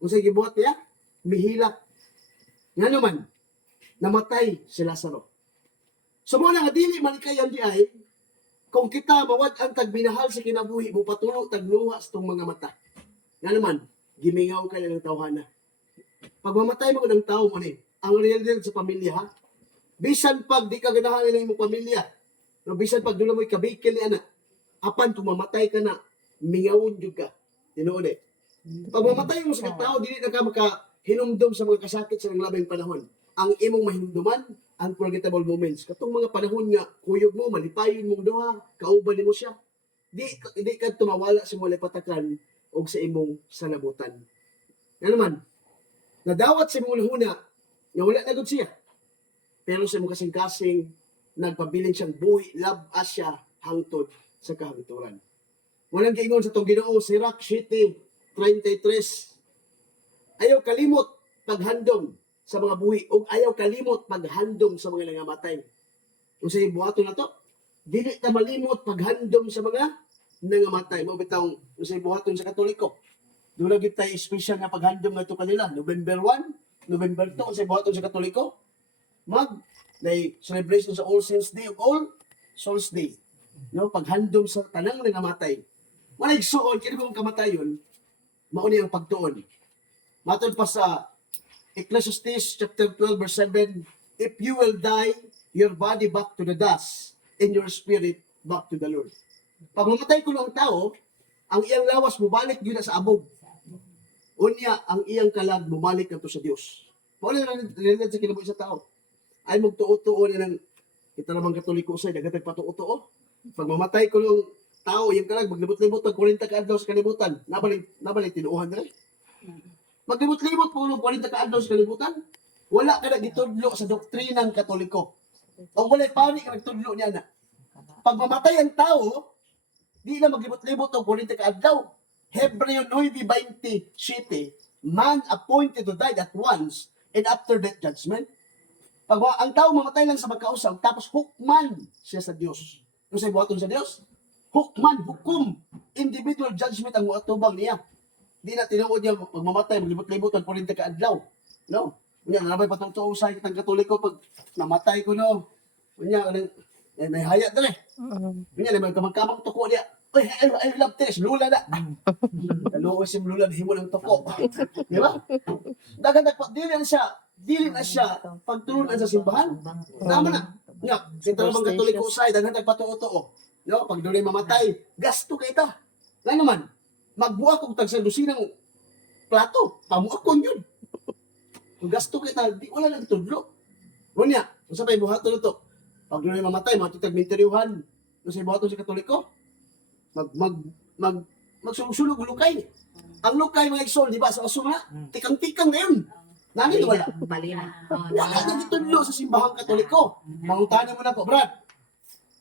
Unsay gibuhat niya? Mihilak. Nga naman, namatay si Lazaro. So mo nga dili man kayan di ay, kung kita mawad ang tagbinahal sa kinabuhi mo patulo tagluha sa tong mga mata. Nga naman, gimingaw ka ng tawhana. Pag mamatay mo ng tao mo ni, ang realidad sa pamilya ha, bisan pag di ka ganahan ng imong pamilya, no, bisan pag doon mo ikabikil ni anak, apan kung mamatay ka na, mingawon jud ka. Tinuod eh. Pag mamatay mo sa katao, dili na ka makahinumdum sa mga kasakit sa labing panahon. Ang imong mahinumduman, unforgettable moments. Katong mga panahon nga, kuyog mo, malipayin mo duha, kauban mo siya. Di ka tumawala sa mga patakan o sa imong sanabutan. Nga naman, nadawat sa imong huna, nga wala na gud siya. Pero sa imong kasing-kasing, nagpabiling siyang buhi, labas siya hangtod sa kahangturan. Walang giingon sa itong Ginoo, Sirach City 33. Ayaw kalimot paghandong sa mga buhi o ayaw kalimot paghandong sa mga nangamatay. Kung sa buhaton na to, dili ta malimot paghandom sa mga nangamatay. Mo bitawng sa buhaton sa Katoliko. Doon lagi tayo special nga paghandom nga ito kanila. November 1, November 2, sa buhaton sa Katoliko. Celebration sa All Saints Day of All Souls Day. No, paghandom sa tanang nangamatay. Wala igsuon, kini kung kamatayon, mauni ang pagtuon. Matod pa sa Ecclesiastes chapter 12 verse 7, if you will die, your body back to the dust, and your spirit back to the Lord. Pag mamatay ko ng tao, ang iyang lawas mubalik yun na sa abog. Unya, ang iyang kalag mubalik na to sa Diyos. Mauli na rin sa kinabuhi sa tao. Ay magtuo-tuo niya ng kita namang Katoliko sa dagatag patuo-tuo. Pag mamatay ko ng tao, yung kalag, maglibot-libot ang 40 kaadlaw sa kalibutan. Nabalik tinuuhan na rin. Maglibot-libot po ng 40 kaadlaw sa kalibutan. Wala ka na gitudlo sa doktrinang Katoliko. O wala pari ka nagtudlo niya na. Pag mamatay ang tao, di na maglibot-libot ng 40 kaadlaw. Hebreo 9:27, man appointed to die at once and after death judgment. Pag ang tao mamatay lang sa magkausap, tapos hukman siya sa Diyos. Kung sa'yo buhaton sa Diyos, hukman, hukum, individual judgment ang muatubang niya. Di na tinuod niya, pag mamatay, maglibot-libot ang 40 kaadlaw. No? Kunya, nalabay patong sa kitang Katoliko, pag namatay ko, no? Kunya, may hayat na rin. Kunya, may kamang-kamang tuko niya. Uy, I love this, lula na. Kaluoy si lula, himo ng tuko. Di ba? Dagan dili na siya pagtulunan sa simbahan. Tama na. Nga, sinta namang Katoliko usay, dagan nagpatuo-tuo. No, pag doon ay mamatay, gasto kay ta. Nga naman, magbuak kong tagsalusin ng plato, pamuak ko yun. Kung gasto kay ta, di wala nang tudlo. Ngunya, kung sa pa'y buhaton ito, pag doon ay mamatay, matutag minteriuhan, kung sa buhaton sa Katoliko, magsulog lukay. Ang lukay mga iksol, di ba, sa aso na, tikang-tikang ngayon. Nani wala. Wala na gitudlo sa simbahang Katoliko. Mangutanan mo na ko, Brad.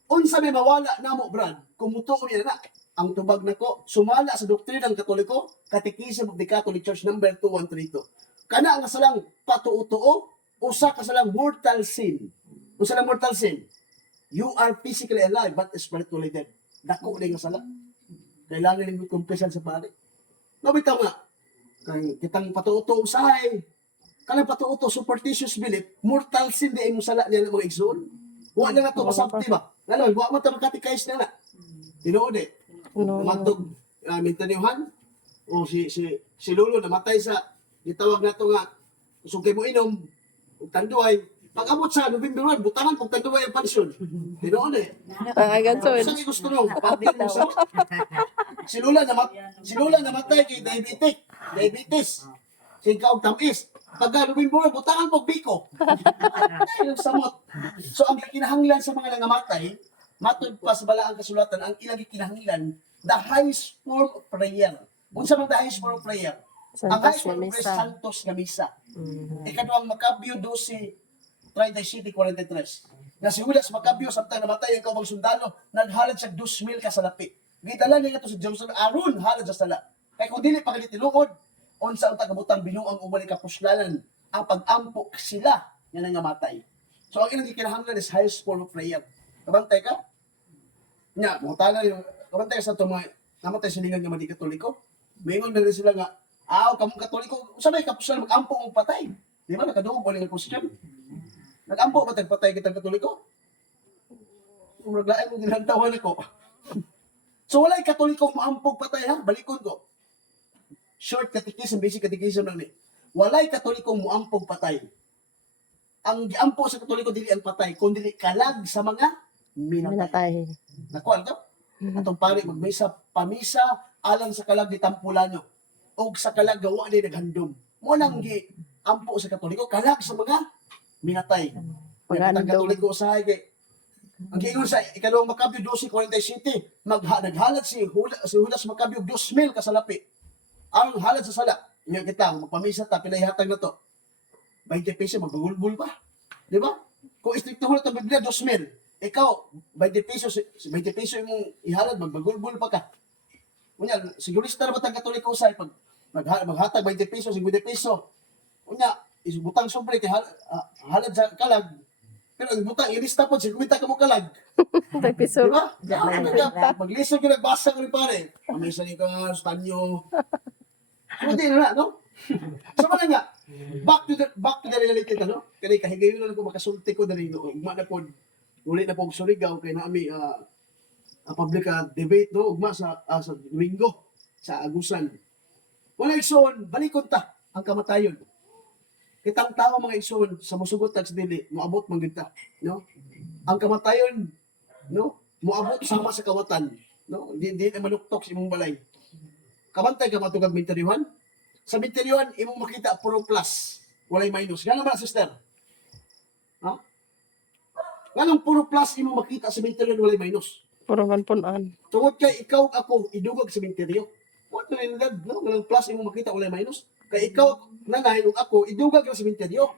Unsa may mawala na mo, Brad, kumutuo niya na. Ang tubag na ko, sumala sa doktrinang Katoliko, Catechism of the Catholic Church number 2132. Kana ang salang patuo-tuo, usa ka salang mortal sin. Usa lang mortal sin. You are physically alive but spiritually dead. Dako din nga sala. Kailangan nimo kumpesan sa pari. Mabitaw nga, kay kitang patuo-tuo usahay. Kanang patuo-tuo superstitious belief, mortal sin di mo sala niya ng mga igsoon. Wa na nato masabti ba? Ano, wa mo ta makatikais na na. Tinuod eh. Namatog mintaniyuhan. O si Lolo namatay sa gitawag nato nga sugay mo inom ug tanduay. Pag-abot sa November 1, butangan pag tanduay ang pansyon. Tinuod eh. Ay, ganito. Sa gusto mo, public mo sa si Lula namatay kay diabetes. Si Kaog Tamis. Pag November 1, butangan pag biko. Ay, samot. So ang kinahanglan sa mga nangamatay, matod pa sa balaang kasulatan, ang ilang kinahanglan, the highest form of prayer. Unsa man the highest form of prayer? Ang highest form of prayer, Santos na Misa. Ikaduang Makabyo 12:37-43. Na si Judas Makabyo, samtang namatay ang kaubang sundalo, naghalad sa 2,000 ka salapi. Gitalan niya ito sa Jerusalem, aron halad sa sala. Kaya kung dili pa ganit tilungod, unsa ang tagabutang binuang ubali kapuslanan, ang pag-ampok sila nga nangamatay. So ang ilang kinahanglan is highest form of prayer. Kabantay ka? Nya, mga tanan yung kabantay sa itong mga namatay sa lingan nga madi Katoliko. Mayroon na rin sila nga Kamong Katoliko, sabay kapusal mag-ampo og patay. Di ba nakaduog wala nga question. Nag-ampo ba tag patay kitang Katoliko? Kung naglain mo ginantawan ako. So walay Katoliko maampog patay ha, balikon ko. Short catechism, basic catechism lang ni. Walay Katoliko maampog patay. Ang giampo sa Katoliko dili ang patay, kundi kalag sa mga minatay. Nakuha ka? Atong pare magmisa pamisa alang sa kalag ni Tampulanyo o sa kalag gawa ni naghandom. Mo nang gi ampo sa Katoliko kalag sa mga minatay. Ang Katoliko usahay kay ang giingon sa ikalawang Makabyo 12:47 naghalad si Judas Makabyo 2,000 ka salapi. Ang halad sa sala nga kita magpamisa ta pilay hatag na to. 20 pesos magbulbul pa. Di ba? Kung istrikto ho na ito Biblia, 2,000. Ikaw, 20 pesos yung ihalad, magbagulbul pa ka. Unya, sigurista na ba tang Katoliko usay pag maghatag 20 pesos, 50 peso. Unya, isubutang sobre kay halad sa kalag. Pero ang butang ilista po, 50 ka mo kalag. Piso. Di ba? Maglisod yung nagbasa ko rin pare. Pamisa ni ka, stanyo. Hindi na, no? So man nga, back to the reality ano? Kani kahigayon na ko makasulti ko dali no. Ugma na pod. Uli na pog Surigao kay naami public debate no ugma sa Domingo sa Agusan. Wala igsoon, balikon ta ang kamatayon. Kitang tao mga igsoon sa mosugot tag dili, moabot man gid ta, no? Ang kamatayon, no? Moabot sama sa kawatan, no? Di na manuktok sa imong balay. Kabantay ka matugag minterihan? Sa minterihan, imong makita puro plus. Walay minus. Gano'n ba, sister? Ha? Ganong puro plus imong makita sa minterihan, walay minus. Puro manpunan. Tungod kay ikaw ako idugag sa minteryo. What na nilad, no? Ganong plus imong makita, walay minus. Kay ikaw, nanay, ug ako, idugag sa minteryo.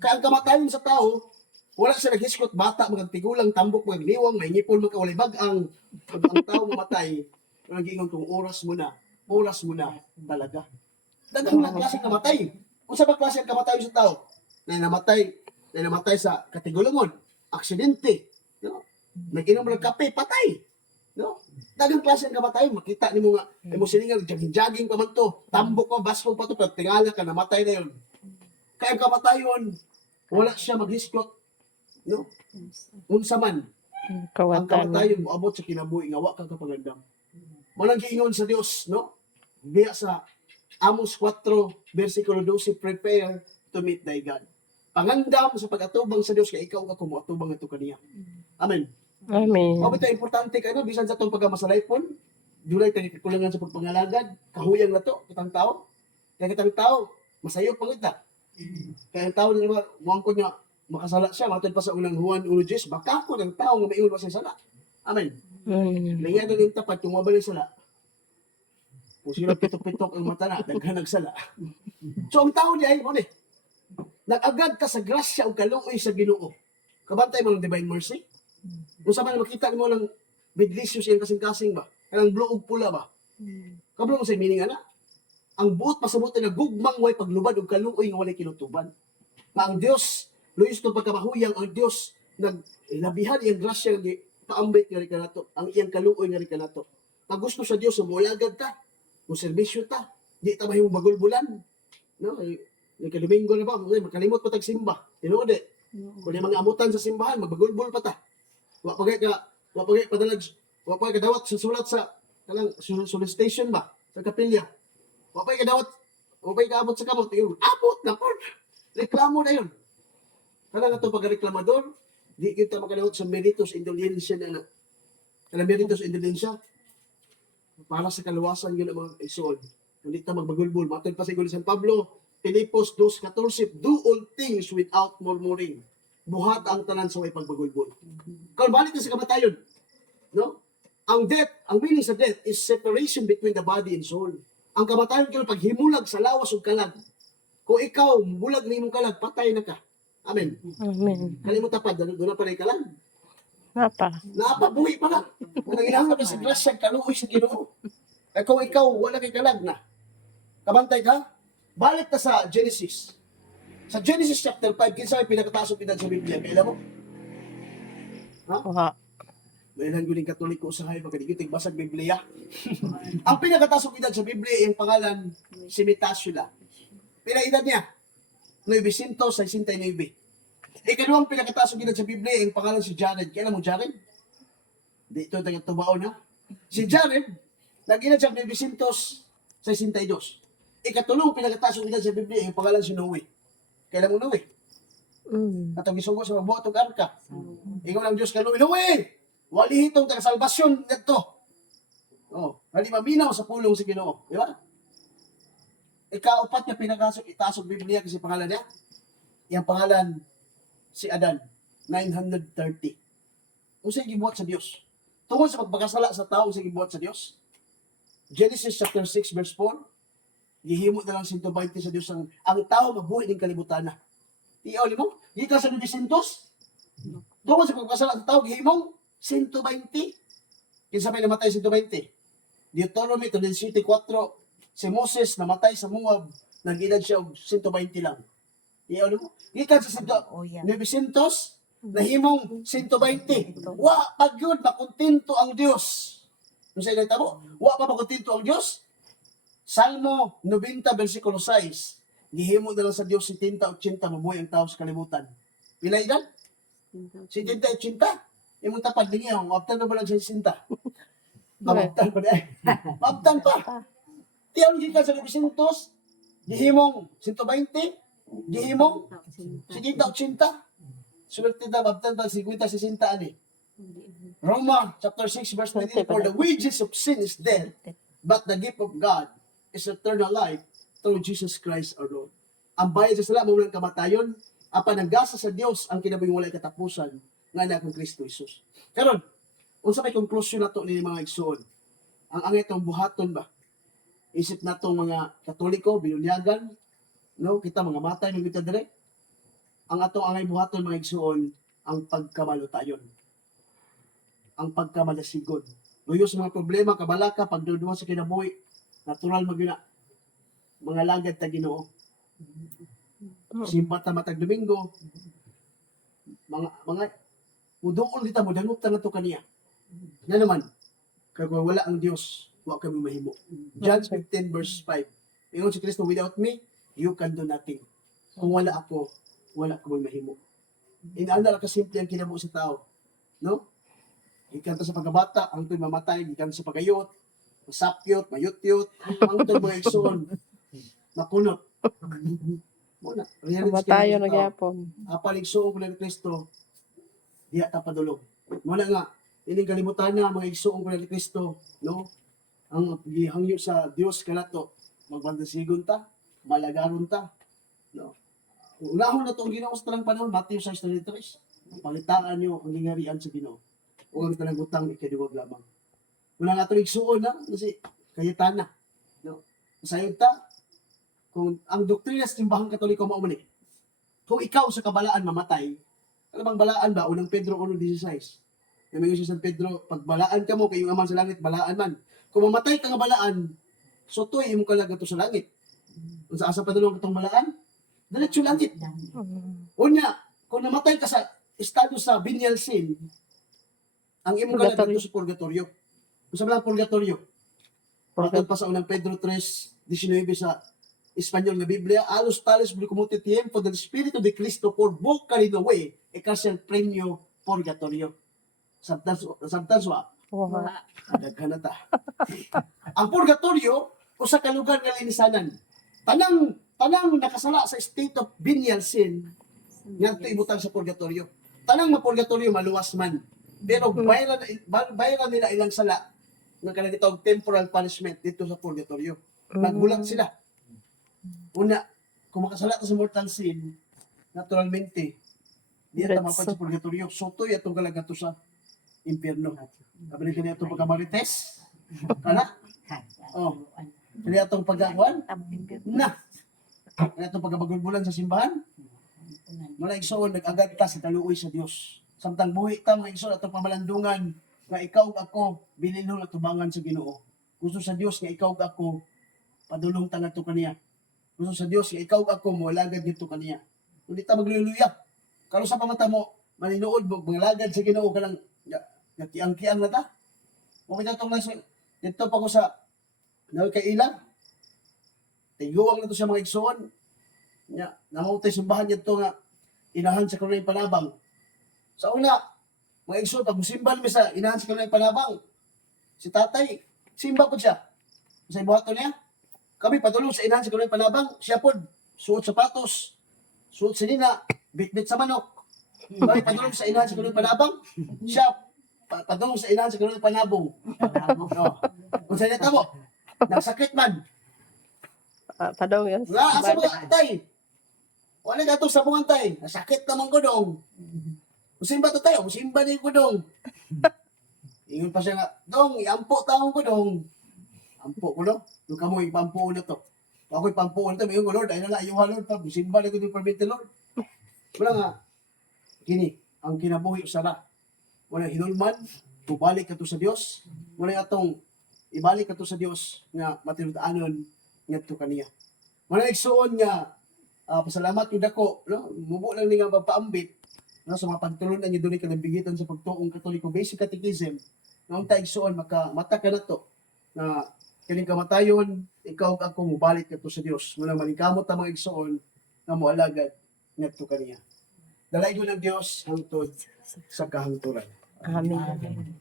Kaya ang kamatayon sa tao, wala siya naghiskot, bata, magtigulang, tambok, magliwang, may ngipon, magkawalay bagang. Pag ang tao mamatay, nag-iingon kung oras mo na talaga. Dagang na klase kamatay. Kung sa ba klase ang kamatay sa tao? Na namatay sa katigulungon, aksidente, no? Nag-inom ng kape, patay. No? Dagang klase ang kamatay, makita nimo nga, mo siningal jogging pa man to, tambok pa, baskog pa to, pag tingala ka, namatay na yun. Kaya ang kamatayon, wala siya maghiskot, no? Unsa man, ang Kawatan. kamatayon, moabot sa kinabuhi, nga wa kang kapagandam. Walang giingon sa Dios, no? Biya sa Amos 4, versikulo 12, prepare to meet thy God. Pangandam sa pag-atubang sa Dios kay ikaw ako moatubang ato kaniya. Amen. Amen. Mao bitaw importante kay no bisan sa tong pagamasalaypon, dunay tayong kakulangan sa pagpangalagad, kahuyang na to kitang tao. Kaya kitang tao, masayo pangita. Kaya ang tao nila muang ko niya makasala siya matod pa sa unang Juan 1:10, baka ko ng tao nga maiul sa sala. Amen. Lingyan na yung tapat yung mabalik sala. Kung sino pitok-pitok ang mata na, daghan nagsala. So ang tao niya ay, nag-agad ka sa grasya o kaluoy sa Ginoo. Kabantay mo ng divine mercy? Kung sa man makita mo ng bidlicious yung kasing-kasing ba? Kanang blue ug pula ba? Kablo mo sa meaning ana? Ang buot pasabot na gugmang way paglubad og kaluoy nga walay kinutuban. Na ang Dios, luyos to pagkamahuyang ang Dios naglabihan iyang grasya nga paambit nga rin kanato, ang iyang kaluoy nga rin kanato. Ang gusto sa Dios mulagad ta, mo serbisyo ta, di ta mahimong bagulbulan. No, Domingo na ba, makalimot pa tag simba. Tinuod eh. Kung yung mga amutan sa simbahan, magbagulbul pa ta. Wa pagay padalag, wa pagay kadawat sa sulat sa kanang solicitation ba sa kapilya. Wa pagay kaabot sa kamot, yun. Abot na po. Reklamo na yun. Kanang ato pagreklamador, di kita makalawat sa meritus indulgensya na. Kanang meritus indulgensya para sa kaluwasan yun ang mga igsoon. Hindi ta magbagulbul. Matod pa sa San Pablo, Pilipos 2:14, do all things without murmuring. Buhat ang tanan sa way pagbagulbul. Kung balik na sa kamatayon, no? Ang meaning sa death is separation between the body and soul. Ang kamatayon kaya paghimulag sa lawas ug kalag. Kung ikaw bulag ni imong kalag, patay na ka. Amen. Amen. Kalimot tapad, doon na pa rin kalag. Napa. Buhi pa na. Kung nanginahangap ka sa grasya, kaluoy sa Ginoo. Eh kung ikaw, wala kay kalag na. Kabantay ka? Balik ta sa Genesis. Sa Genesis chapter 5, kinsa may pinakataas ang edad sa Biblia? Kailan mo? Kuha. Dahil guling Katoliko sa hay pagkadigitig basag Biblia. Ang pinakatasong edad sa Biblia yung pangalan si Metasula. Pila edad niya? 969. Ikaduhang pinakatasong edad sa Biblia yung pangalan si Jared. Kailan mo Jared? Dito tayo tubao na. Si Jared, nag-edad siya 962. Ikatulong pinakatasong edad sa Biblia yung pangalan si Noe. Kailan mo Noe? Atong gisugo sa mabuo atong arka. Ingon ang Diyos kay Noe, wali hitong taga-salbasyon nito. Oh, hali maminaw sa pulong si Ginoo, di ba? Ikaapat niya pinakasok itasog Biblia kasi pangalan niya. Yang pangalan si Adan, 930. Kung siya gibuhat sa Diyos. Tungkol sa pagpakasala sa tao siya gibuhat sa Diyos. Genesis chapter 6 verse 4. Gihimo na lang 120 sa Diyos ang tao mabuhi ng kalibutan na. Iyaw ni mo, gikan sa 900. Tungkol sa pagpakasala sa tao gihimong 120. Kinsa may namatay 120? Deuteronomy 24, si Moses namatay sa Moab, nag-edad siya og 120 lang. Iyaw ni mo, gikan sa 900, nahimong 120. Wa pagyud makontento ang Dios. Kung sa mo, wa pa makontento ang Dios. Salmo 90 versikulo 6. Gihimo na lang sa Dios 70-80 mabuhay ang tao sa kalibutan. Pila edad? 70-80. Imong tapad dingi ang mabtan na ba lang sa 60? Mabtan pa dai. Mabtan pa. Tiyaw gikan sa 900, gihimong 120, gihimong 70-80. Swerte na mabtan pa 50-60 ani. Roma chapter 6 verse 19, for the wages of sin is death, but the gift of God is eternal life through Jesus Christ our Lord. Ang bayad sa sala mo ng kamatayon, apan ang gasa sa Dios ang kinabuhing walay katapusan nga na kang Kristo Jesus. Karon, unsa may konklusyon nato ni mga igsoon? Ang itong buhaton ba? Isip natong mga Katoliko, binunyagan, no? Kita mga matay ng kita dire. Ang atong angay buhaton mga igsoon, ang pagkamalutayon. Ang pagkamalasigon. Luyo sa mga problema, kabalaka, pagduduwa sa kinabuhi, natural magina mga langad ta Ginoo. Simpat ta matag Domingo. Mga muduol kita mo danop ta nato kaniya. Nga naman, kag wala ang Dios, wa kami mahimo. John 15 verse 5. Ingon si Kristo, without me, you can do nothing. Kung wala ako, wala ko mahimo. Inaanda ka simple ang kinabo sa tao. No? Ikan ta sa pagkabata, ang to'y mamatay, ikan sa pagayot, masapyot, mayutyot, ang to'y mga igsoon, makunot. Muna, Kamatayon na gyapon. Apal igsoon ko ng Kristo, diya ta padulog. Muna nga, ining kalimutan na mga igsoon ko ng Kristo, no? Ang gihangyo sa Dios kanato, magbantasigon ta, malagaron ta, no? Unahon na to ang Ginoo sa tanang panahon, Matthew 6:33. Pangitaan niyo ang lingarian sa Ginoo. O ang tanang utang ikadiwag lamang. Muna nga ito igsuon na, kasi kayitan na. No? Masayod ta, kung ang doktrina sa simbahang Katoliko maumuli, kung ikaw sa kabalaan mamatay, ano bang balaan ba? Unang Pedro 1:16. May si San Pedro, pag balaan ka mo, kayong aman sa langit, balaan man. Kung mamatay ka nga balaan, so to'y imong kalaga to sa langit. Kung sa asa padulong katong balaan, diretso langit. Unya, kung namatay ka sa estado sa venial sin, ang imong kalaga to sa purgatorio. Kung sa mga purgatorio, patod pa sa unang Pedro 3:19 sa Espanyol nga Biblia, alos tales como tiempo del Espíritu de Cristo por boca de Noé, e casi el premio purgatorio. Sabtanswa, daghan na ta. Ang purgatorio, usa ka lugar nga linisanan. Tanang nakasala sa state of venial sin, ngadto ibutang sa purgatorio. Tanang mapurgatorio maluwas man. Pero bayaran nila ilang sala nga kanang gitawag temporal punishment dito sa purgatorio. Maghulat sila. Una, kung makasala ka sa mortal sin, naturalmente, di ata mapad sa purgatorio. Sotoy atong kalagato sa impyerno. Kabalik ka niya itong pagkamarites. Kana? Oh. Kaya itong pagkakuan? Na. Kaya itong pagkabagulbulan sa simbahan? Mula igsoon, nag-agad ka sa taluoy sa Dios. Samtang buhi ta mga igsoon atong pamalandungan nga ikaw ako bilinhon at tubangan sa Ginoo. Gusto sa Dios nga ikaw ako padulong ta ngadto kaniya. Gusto sa Dios nga ikaw ako moalagad dito kaniya. Kung di ta magluluya, karon sa pamata mo maninuod mo mangalagad sa Ginoo kanang nga Natiang-kiang na ta. Kung ito lang sa, dito pa ko sa, kay ilang, tiguang na to sa mga igsoon. Nya, namutay sumbahan niya to nga, inahan sa kanunay panabang. Sa una, mga igsoon, pag musimbal mi sa inahan sa kanunay panabang, si tatay, simba po siya. Sa ibuhato niya, kami patulong sa inahan sa kanunay panabang, siya po, suot sapatos, suot sinina, bit-bit sa manok. Kami patulong sa inahan sa kanunay panabang, siya, patulong sa inahan sa kanunay panabong. No. Kung sa inita mo, nagsakit man, Padong yun. wala, asa mga tay? Wala na itong sabungan tay. Nasakit naman ko dong. Musimba to tayo. Musimba din ko dong. Ingon pa siya nga, dong, iampo taong ko dong. Ampo ko dong. Doon ka mo, ipampo na to. Ako ipampo na to. Mayroon ko, Lord. Ayun na nga, iyong Lord. Musimba na ko yung permit Lord. Wala nga. Kini, ang kinabuhi usara. Wala hinulman. Tubalik ka to sa Dios. Wala nga itong ibalik ka to sa Dios nga matinutanon nga to kaniya. Wala nagsuon nga pasalamat yung dako, no? Mubo lang ni nga magpaambit, no? Sa mga pagtulunan niyo doon ka nabigitan sa pagtuong katoliko, basic catechism, noong taigsoon, mata ka na to, na kining kamatayon, ikaw ug ako mubalik ka to sa Dios. Muna maningkamot ang mga igsoon, na moalagad, ngadto kaniya. Dalay ko ng Dios, hangtod sa kahangturan. Amen.